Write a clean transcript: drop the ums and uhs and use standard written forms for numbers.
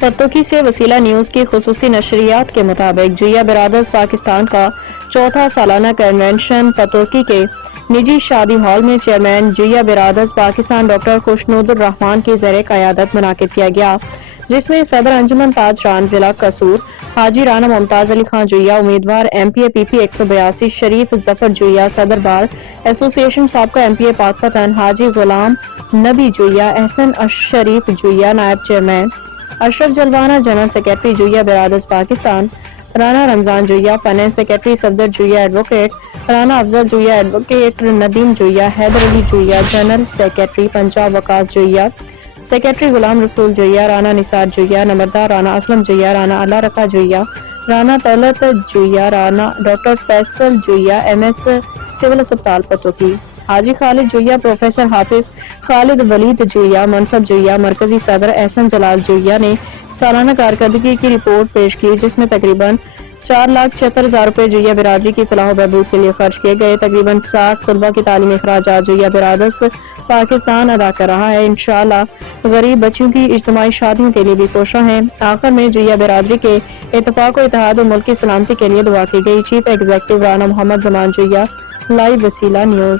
پتوکی سے وسیلہ نیوز کی خصوصی نشریات کے مطابق جویا برادرز پاکستان کا چوتھا سالانہ کنونشن پتوکی کے نجی شادی ہال میں چیئرمین جویا برادرز پاکستان ڈاکٹر خوشنود الرحمان کی زیر قیادت منعقد کیا گیا، جس میں صدر انجمن تاج ران ضلع قصور حاجی رانا ممتاز علی خان جویا، امیدوار ایم پی اے پی پی 182 شریف ظفر جویا، صدر بار ایسوسی ایشن سابقہ ایم پی اے پاک پتن حاجی غلام نبی جویا، احسن شریف جویا، نائب چیئرمین اشرف جلوانہ، جنرل سیکرٹری جویا برادرز پاکستان رانا رمضان جویا، فائنانس سیکرٹری صفدر جویا ایڈوکیٹ رانا افضل جویا، ایڈوکیٹ ندیم جویا، حیدر علی جویا، جنرل سیکرٹری پنجاب وقاص جویا، سیکرٹری غلام رسول جویا، رانا نثار جویا، نمبردار رانا اسلم جویا، رانا اللہ رکھا جویا، رانا طلعت جویا، رانا ڈاکٹر فیصل جویا، ایم ایس سول اسپتال پتوکی، حاجی خالد جویا، پروفیسر حافظ خالد ولید جویا، منصب جویا، مرکزی صدر احسن جلال جویا نے سالانہ کارکردگی کی رپورٹ پیش کی، جس میں تقریباً 4,76,000 روپے جویا برادری کی فلاح و بہبود کے لیے خرچ کیے گئے۔ تقریباً 60 طلباء کی تعلیمی اخراجات جویا برادرز پاکستان ادا کر رہا ہے۔ انشاءاللہ غریب بچیوں کی اجتماعی شادیوں کے لیے بھی کوشاں ہیں۔ آخر میں جویا برادری کے اتفاق و اتحاد و ملک کی سلامتی کے لیے دعا کی گئی۔ چیف ایگزیکٹو رانا محمد زمان جویا، لائیو وسیلہ نیوز۔